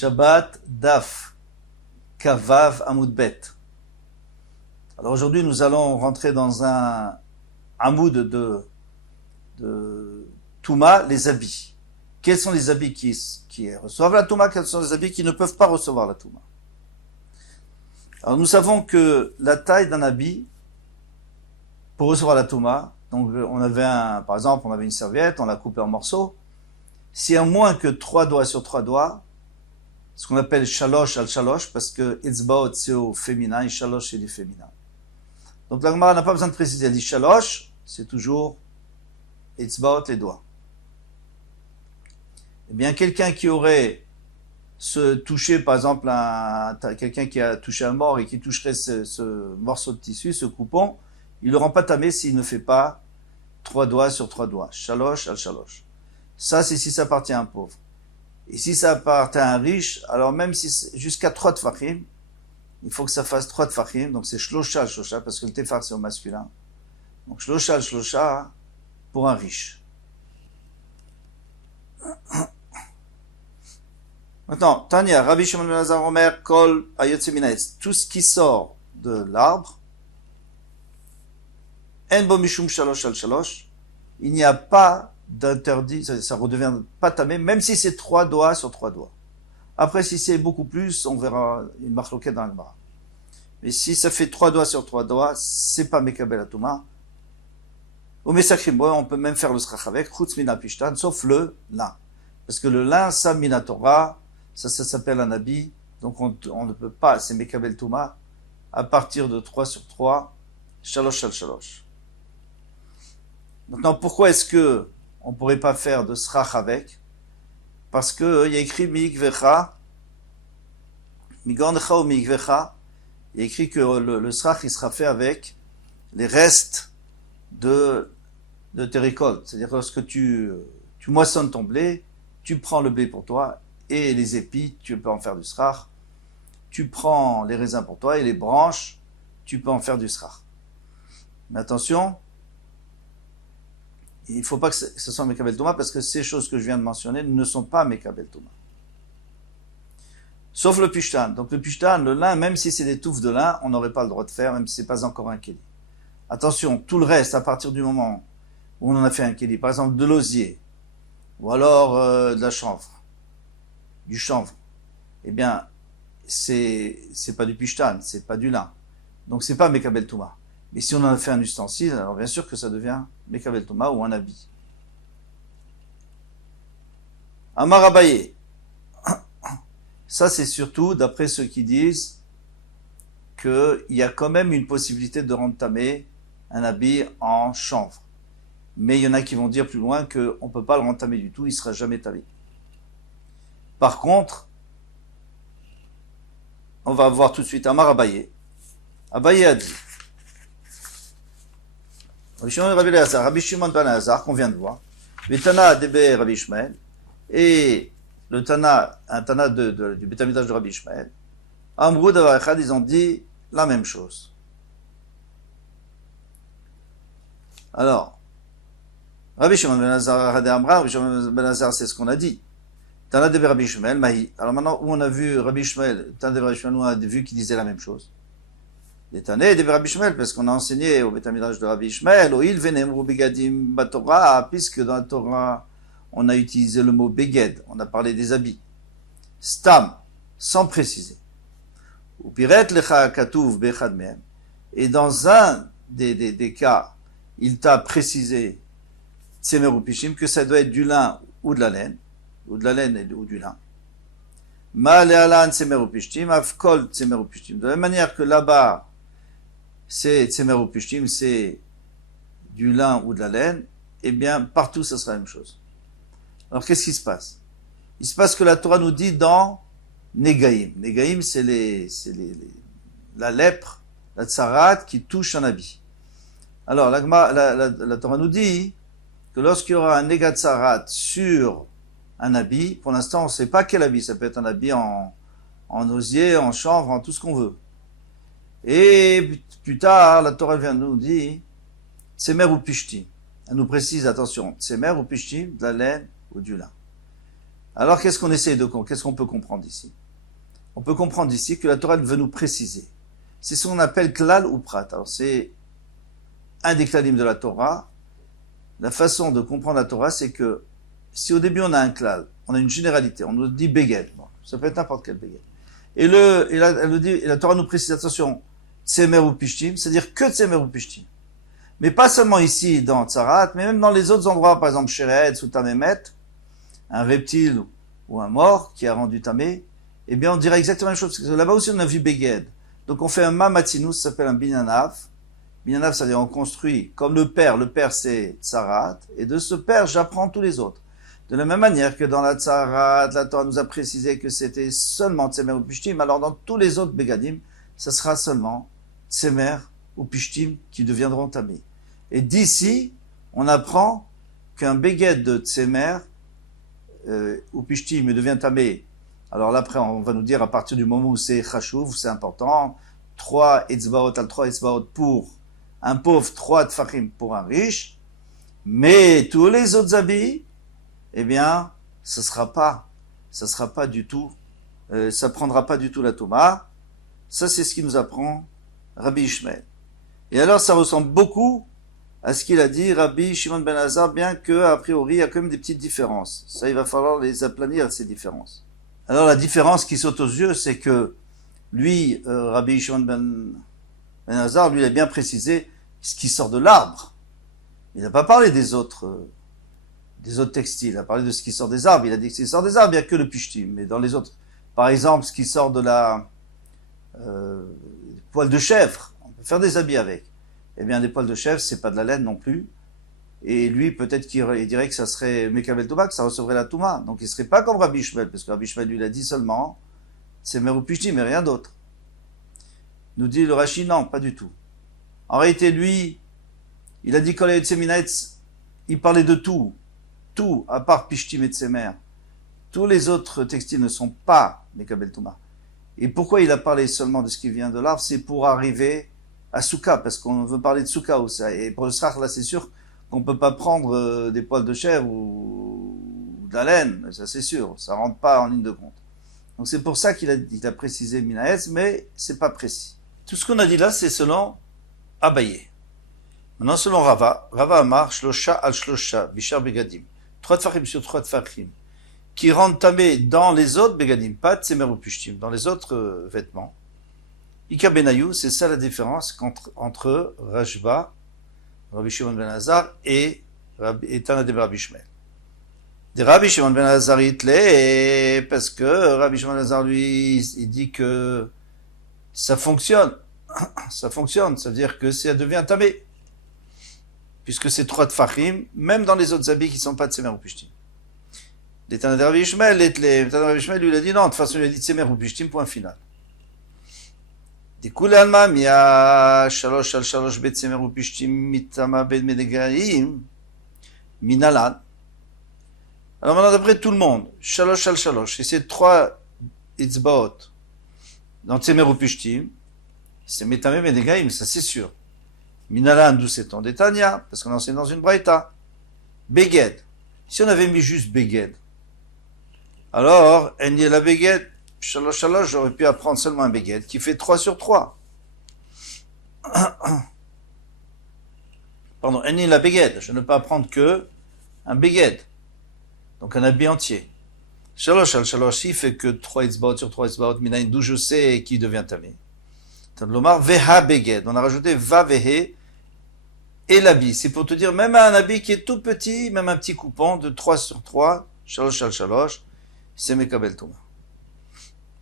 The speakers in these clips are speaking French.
Shabbat Daf Kavav Amoud Bet. Alors aujourd'hui, nous allons rentrer dans un Amoud de Touma, les habits. Quels sont les habits qui reçoivent la Touma? Quels sont les habits qui ne peuvent pas recevoir la Touma? Alors nous savons que la taille d'un habit pour recevoir la Touma, donc par exemple, on avait une serviette, on l'a coupée en morceaux. S'il y a moins que 3 doigts sur 3 doigts, ce qu'on appelle shalosh al shalosh, parce que itzbaot c'est au féminin et shalosh c'est du féminin. Donc la Gemara n'a pas besoin de préciser, elle dit shalosh, c'est toujours itzbaot, les doigts. Eh bien, quelqu'un qui aurait touché, par exemple, quelqu'un qui a touché un mort et qui toucherait ce morceau de tissu, ce coupon, il ne le rend pas tamé s'il ne fait pas 3 doigts sur 3 doigts. Shalosh al shalosh. Ça, c'est si ça appartient à un pauvre. Et si ça appartient à un riche, alors même si c'est jusqu'à 3 tfachim, il faut que ça fasse 3 tfachim, donc c'est shlosha shlosha, parce que le tefar c'est au masculin. Donc shlosha shlosha pour un riche. Maintenant, Tanya, Rabbi Shimon ben Elazar Omer, Kol Ayotze min ha'etz, tout ce qui sort de l'arbre, En bo mishum shalosh al shalosh, il n'y a pas d'interdit, ça redevient pas tamé, même si c'est 3 doigts sur 3 doigts. Après, si c'est beaucoup plus, on verra une marloquette dans le bras. Mais si ça fait 3 doigts sur 3 doigts, c'est pas mekabel atuma. Ou mesakrim, on peut même faire le srach avec, chutz mina pishtan, sauf le lin. Parce que le lin, ça minatora, ça s'appelle un habit, donc on ne peut pas, c'est mekabel tuma, à partir de 3 sur 3, shalosh al shalosh. Maintenant, pourquoi est-ce que on pourrait pas faire de srach avec? Parce que il y a écrit mikvecha, migancha ou mikvecha, il y a écrit que le srach il sera fait avec les restes de tes récoltes. C'est-à-dire que lorsque tu moissonnes ton blé, tu prends le blé pour toi et les épis, tu peux en faire du srach. Tu prends les raisins pour toi et les branches, tu peux en faire du srach. Mais attention, il ne faut pas que ce soit Mekabel Touma parce que ces choses que je viens de mentionner ne sont pas Mekabel Touma. Sauf le pishtan. Donc le pishtan, le lin, même si c'est des touffes de lin, on n'aurait pas le droit de faire, même si c'est pas encore un kéli. Attention, tout le reste, à partir du moment où on en a fait un kéli, par exemple de l'osier, ou alors de la chanvre, du chanvre, eh bien, c'est pas du pishtan, c'est pas du lin. Donc c'est pas Mekabel Touma. Mais si on en a fait un ustensile, alors bien sûr que ça devient Mekabel Touma ou un habit. Amar Abaye. Ça c'est surtout d'après ceux qui disent qu'il y a quand même une possibilité de rendre tamé un habit en chanvre. Mais il y en a qui vont dire plus loin qu'on ne peut pas le rendre tamé du tout, il ne sera jamais tamé. Par contre, on va voir tout de suite Amar Abaye. Abaye a dit Rabbi Shimon ben Elazar, qu'on vient de voir, le Tana d'Ebe Rabbi Ishmael, et le Tana, un Tana du Beth Amikdash de Rabbi Ishmael, Amrou Davar Echad, ils ont dit la même chose. Alors, Rabbi Shimon ben Elazar, Rabbi Shimon ben Elazar, c'est ce qu'on a dit. Tana d'Ebe Rabbi Ishmael, Mahi. Alors maintenant, où on a vu Rabbi Ishmael, Tana d'Ebe Rabbi Ishmael, où on a vu qu'il disait la même chose. Les Tanais de Rabbi Ishmael, parce qu'on a enseigné au Beth Amikdash de Rabbi Ishmael, au il venem begadim batorah, puisque dans la Torah, on a utilisé le mot beged, on a parlé des habits. Stam, sans préciser. Ou piret lecha katuv bechad mehem. Et dans un des cas, il t'a précisé, tsemer ou pishim, que ça doit être du lin ou de la laine ou du lin. Ma le'alan tsemer ou pishtim, avkol tsemer ou pishtim. De la même manière que là-bas, c'est tsemer ou pishtim, c'est du lin ou de la laine, eh bien, partout, ça sera la même chose. Alors, qu'est-ce qui se passe? Il se passe que la Torah nous dit dans Negaim. Negaim, c'est la lèpre, la tsarat qui touche un habit. Alors, la Torah nous dit que lorsqu'il y aura un nega tsarat sur un habit, pour l'instant, on ne sait pas quel habit. Ça peut être un habit en osier, en chanvre, en tout ce qu'on veut. Et plus tard, la Torah vient nous dire tsemer ou pishtim. Elle nous précise, attention, tsemer ou pishtim, de la laine ou du lin. Alors qu'est-ce qu'on peut comprendre ici? On peut comprendre ici que la Torah veut nous préciser. C'est ce qu'on appelle klal ou prat. Alors c'est un des klalim de la Torah. La façon de comprendre la Torah, c'est que si au début on a un klal, on a une généralité, on nous dit beged, bon, ça peut être n'importe quel beged. Et la Torah nous précise, attention, tsemer ou pishtim, c'est-à-dire que tsemer ou pishtim. Mais pas seulement ici dans Tsarat, mais même dans les autres endroits, par exemple Sheretz ou Tamemet, un reptile ou un mort qui a rendu tamé, eh bien on dirait exactement la même chose, parce que là-bas aussi on a vu beged. Donc on fait un mamatinus, ça s'appelle un binyanav. Binyanav, c'est-à-dire on construit comme le père c'est Tsarat, et de ce père j'apprends tous les autres. De la même manière que dans la Tsarat, la Torah nous a précisé que c'était seulement Tsemer ou Pishtim, alors dans tous les autres Begadim, ça sera seulement Tsemer ou Pishtim qui deviendront tamés. Et d'ici, on apprend qu'un Beged de Tsemer ou Pishtim devient tamé. Alors là, après, on va nous dire à partir du moment où c'est Chashuv, c'est important, 3 Etzbaot al 3 Etzbaot pour un pauvre, 3 Tfachim pour un riche, mais tous les autres habits, eh bien, ça sera pas du tout, ça prendra pas du tout la Touma. Ça, c'est ce qui nous apprend Rabbi Ishmael. Et alors, ça ressemble beaucoup à ce qu'il a dit Rabbi Shimon ben Hazar, bien que, a priori, il y a quand même des petites différences. Ça, il va falloir les aplanir, ces différences. Alors, la différence qui saute aux yeux, c'est que lui, Rabbi Shimon ben Hazar, lui, il a bien précisé ce qui sort de l'arbre. Il n'a pas parlé des autres textiles. Il a parlé de ce qui sort des arbres. Il a dit que ce qui sort des arbres, il n'y a que le pishtim. Mais dans les autres, par exemple, ce qui sort de la poil de chèvre, on peut faire des habits avec. Eh bien, des poils de chèvre, c'est pas de la laine non plus. Et lui, peut-être qu'il dirait que ça serait Mekabel Touma, que ça recevrait la Touma. Donc, il serait pas comme Rabbi Ishmael, parce que Rabbi Ishmael, lui, il a dit seulement, c'est Meru Pishtim, mais rien d'autre. Nous dit le Rashi, non, pas du tout. En réalité, lui, il a dit quand les Tseminaetz, il parlait de tout, à part Pishtim et Tsemer. Tous les autres textiles ne sont pas Mekabel Touma. Et pourquoi il a parlé seulement de ce qui vient de l'arbre? C'est pour arriver à Souka, parce qu'on veut parler de Souka aussi. Et pour le Srach, là, c'est sûr qu'on ne peut pas prendre des poils de chèvre ou de la laine, ça c'est sûr, ça rentre pas en ligne de compte. Donc c'est pour ça qu'il a précisé Minaetz, mais c'est pas précis. Tout ce qu'on a dit là, c'est selon Abaye. Maintenant, selon Rava Amar, Shlosha al Shlosha, Bishar Begadim. 3 tfachim sur 3 tfachim, qui rendent tamé dans les autres Begadim, pas Tsemer ou Pishtim, dans les autres vêtements. Ika Benayou, c'est ça la différence entre Rashba, Rabbi Shimon ben Hazar, et Tana de Rabbi Ishmael. De Rabbi Shimon ben Hazar, parce que Rabbi Shimon ben Hazar, lui, il dit que ça fonctionne. Ça fonctionne, ça veut dire que ça devient tamé. Puisque c'est 3 tfachim, même dans les autres habits qui ne sont pas de Tsemer ou Pishtim. Les Tana de Rabbi Ishmael, lui, il a dit non, de toute façon, il a dit Tsemer ou Pishtim, point final. דכולי עלמא מיה 3 על 3 בצמר ופשתים מטמא בין מדגאים מנהלן. Alors maintenant, d'après tout le monde, 3 על 3, et ces 3 itzbaot dans Tsemer ou Pishtim, c'est Metamé Medegaim, ça c'est sûr. Minalan, d'où c'est en Détania, parce qu'on enseigne dans une braïta. Beged. Si on avait mis juste Beged, alors, Enye la Beged, Shalosh, j'aurais pu apprendre seulement un Beged qui fait 3 sur 3. Pardon, Enye la Beged, je ne peux apprendre que un Beged. Donc un habit entier. Shalosh, il fait que 3 itzbaot sur 3 itzbaot, minayin, d'où je sais qui devient tamé. L'omar, veha Beged. On a rajouté va vehe et l'habit. C'est pour te dire, même un habit qui est tout petit, même un petit coupon de 3 sur 3, Shalosh, c'est Mekabel Touma.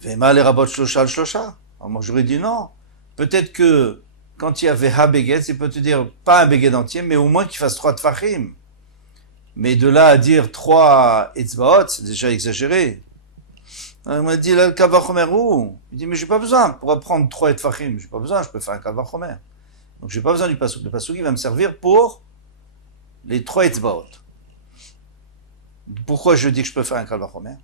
Vema les rabot shlosha. Alors moi j'aurais dit non. Peut-être que quand il y avait ha beged, c'est pour te dire pas un beged entier, mais au moins qu'il fasse 3 tfachim. Mais de là à dire 3 etzbaot, c'est déjà exagéré. Alors, il m'a dit le kavachomeru. Il dit mais j'ai pas besoin pour apprendre 3 tfachim. J'ai pas besoin, je peux faire un kavachomer. Donc j'ai pas besoin du pasouk. Le pasouk il va me servir pour les 3 etzbaot. Pourquoi je dis que je peux faire un kavachomer?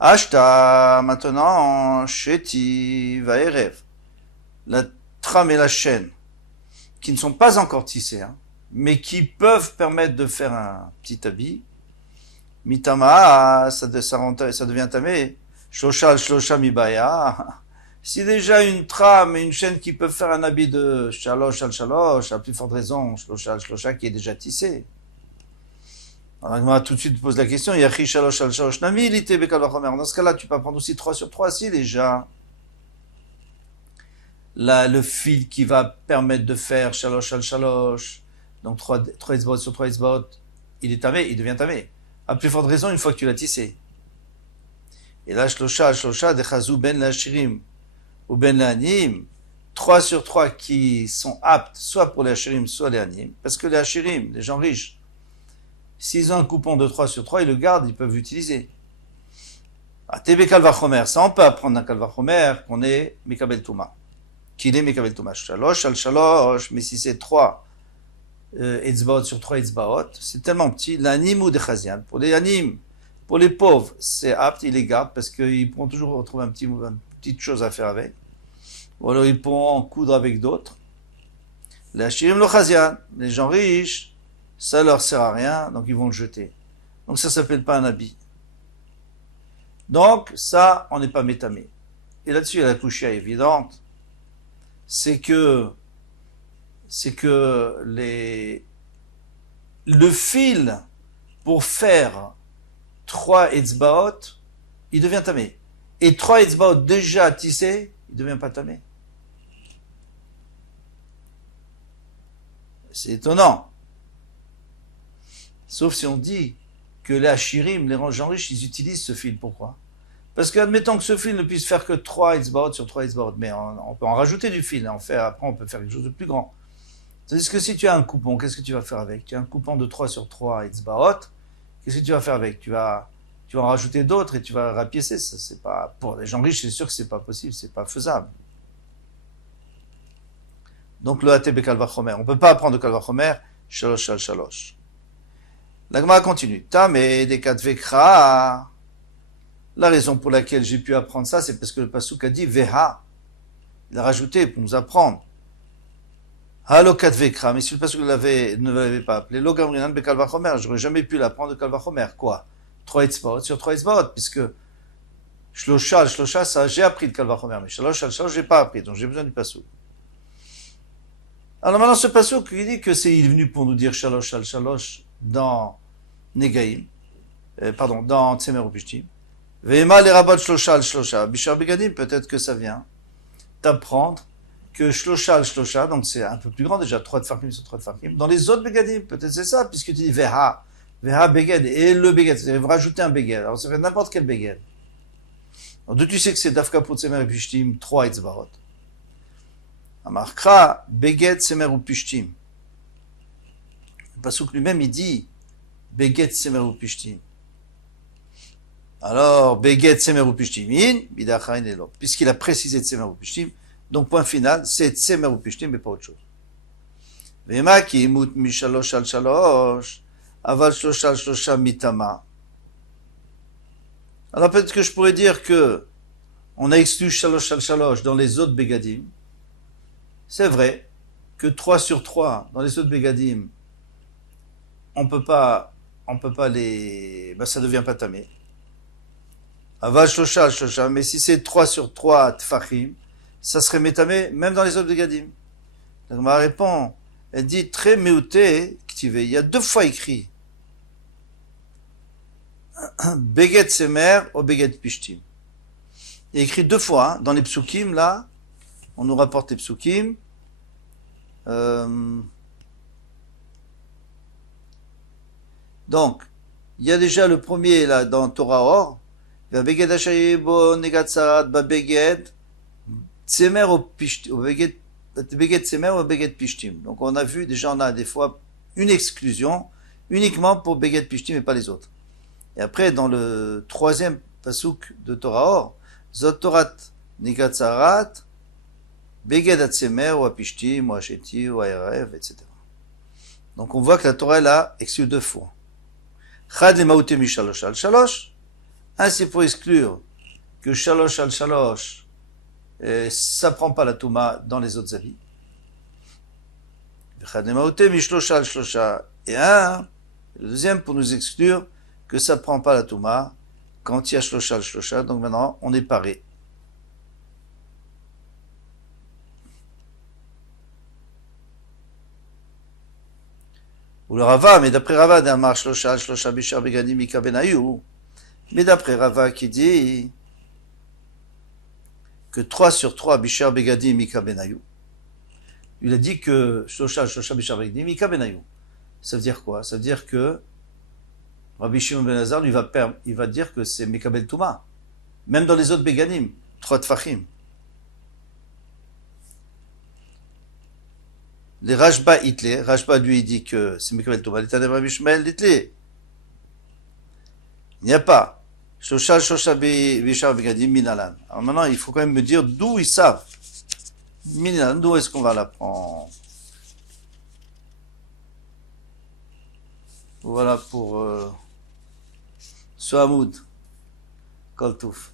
Ashta, maintenant, Sheti, Vaerev, la trame et la chaîne, qui ne sont pas encore tissées, hein, mais qui peuvent permettre de faire un petit habit. Mitama, ça devient tamé. Shloshal shlosha mibaya. Si déjà une trame et une chaîne qui peuvent faire un habit de shalosh al shalosh, à plus forte raison, shlosha al shlosha qui est déjà tissé. Alors, on va tout de suite pose la question, Yachi shalosh al shalosh nami lite bekal vachomer. Dans ce cas-là, tu peux prendre aussi 3 sur 3 si déjà. Là, le fil qui va permettre de faire shalosh al shalosh, donc 3 isbot sur 3 isbot, il est tamé, il devient tamé. À plus forte raison, une fois que tu l'as tissé. Et là, shlosha al shlosha dechazou ben la shirim ou ben la anim, 3 sur 3 qui sont aptes, soit pour les hashirim, soit les anim, parce que les hashirim, les gens riches, s'ils ont un coupon de 3 sur 3, ils le gardent, ils peuvent l'utiliser. Ah, tebe kalvachomer, ça on peut apprendre d'un kalvachomer qu'on est Mekabel Touma. Qu'il est Mekabel Touma. Shalosh al shalosh, mais si c'est 3 etzbaot sur 3 etzbaot, c'est tellement petit, l'anim ou des chazian. Pour les anim, pour les pauvres, c'est apte, ils les gardent parce qu'ils pourront toujours retrouver une petite chose à faire avec. Ou alors ils pourront en coudre avec d'autres. Les hashirim lo chazian, les gens riches, ça leur sert à rien, donc ils vont le jeter. Donc ça s'appelle pas un habit. Donc ça, on n'est pas métamé. Et là-dessus, il y a la couchia évidente, c'est que le fil pour faire 3 etzbaot, il devient tamé. Et 3 etzbaot déjà tissés, il ne devient pas tamé. C'est étonnant. Sauf si on dit que les hashirim, les gens riches, ils utilisent ce fil. Pourquoi? Parce qu'admettons que ce fil ne puisse faire que 3 etzbaot sur 3 etzbaot, mais on peut en rajouter du fil, après on peut faire quelque chose de plus grand. C'est-à-dire que si tu as un coupon, qu'est-ce que tu vas faire avec? Tu as un coupon de 3 sur 3 etzbaot, qu'est-ce que tu vas faire avec? Tu vas en rajouter d'autres et tu vas rapiécer. Ça, c'est pas, pour les gens riches, c'est sûr que c'est pas possible, c'est pas faisable. Donc le ATB Kalvachomer, on ne peut pas apprendre de Kalvachomer, shalosh al shalosh. La Gemara continue. Tamé des katvekra. La raison pour laquelle j'ai pu apprendre ça, c'est parce que le pasuk a dit Veha. Il a rajouté pour nous apprendre. Halo katvekra. Mais si le pasuk ne l'avait pas appelé, lo gamrinan be kalvachomer, j'aurais jamais pu l'apprendre de kalvachomer. Quoi? 3 etzbaot sur 3 etzbaot, puisque shlosha, ça j'ai appris de kalvachomer, mais shalosh al shalosh j'ai pas appris, donc j'ai besoin du pasuk. Alors maintenant, ce pasuk, il dit que il est venu pour nous dire shalosh al shalosh dans Negaim, dans Tsemer ou Pishtim. Ve'ema le rabot shlosha al shlosha. Bishar begadim, peut-être que ça vient t'apprendre que shlosha al shlosha, donc c'est un peu plus grand déjà, 3 tfarkim sur 3 tfarkim. Dans les autres begadim, peut-être c'est ça, puisque tu dis veha beged, et le beged, c'est-à-dire rajouter un beged. Alors ça fait n'importe quel beged. Alors d'où tu sais que c'est dafka pour Tsemer et Pishtim, 3 etzbarot. Amarkra, beged, Tsemer ou Pishtim. Le pasuk lui-même, il dit beged, Tsemer ou Pishtim. Alors, Beged Tsemer ou Pishtimin, Bidachain et l'autre. Puisqu'il a précisé Tsemer ou Pishtim, donc point final, c'est Tsemer ou Pishtim, mais pas autre chose. Vema ki imut mishalosh al shalosh, aval shlosh al shlosha mitama. Alors peut-être que je pourrais dire que on a exclu shalosh al shalosh dans les autres Begadim. C'est vrai que 3 sur 3 dans les autres Begadim, on peut pas les, ça devient pas tamé. Aval shlosha, shlosha, mais si c'est 3 sur 3 tfachim, ça serait métamé même dans les autres Begadim. Donc ma réponse, elle dit très méouté, ktivé. Il y a 2 fois écrit Beged Semer ou Beged Pishtim. Il y a écrit 2 fois, hein, dans les psukim, là, on nous rapporte les psukim. Donc, il y a déjà le premier, là, dans Torah Or, Beged Hashayebo Negatzarat Babeged Semer ou Pishtim, ou Beged Semer ou Beged Pishtim. Donc, on a vu, déjà, on a des fois une exclusion, uniquement pour Beged Pishtim et pas les autres. Et après, dans le 3e pasuk de Torah Or, Zotorat Negatzarat Beged Atsemer ou Apishtim ou Asheti ou Aerev, etc. Donc, on voit que la Torah, là, exclut 2 fois. Chad le maouté mi shalosh al shalosh. Un, c'est pour exclure que shalosh al shalosh, ça prend pas la touma dans les autres habits. Chad le maouté mi shlosha al shlosha. Et un, le deuxième pour nous exclure que ça ne prend pas la Touma quand il y a Shlosha, donc maintenant on est paré. Ou le Rava, mais d'après Rava, d'Amar Shlosha Bishar Begadi Mika Benayou, mais d'après Rava qui dit que 3 sur 3 Bishar Begadi Mika Benayou, il a dit que Shlosha Bishar Begadi Mika Benayou. Ça veut dire quoi? Ça veut dire que Rabbi Shimon ben Lazar il va dire que c'est Mekabel Touma. Même dans les autres Beganim, 3 Tfachim. Les Rashba Hitler, Rashba lui dit que c'est Mekabel Touma. L'état de Rabbi Shmuel Hitler. Il n'y a pas. Shosha Bishar Begadim Minalan. Alors maintenant, il faut quand même me dire d'où ils savent. Minalan, d'où est-ce qu'on va l'apprendre? Voilà pour Sohamoud. Koltouf.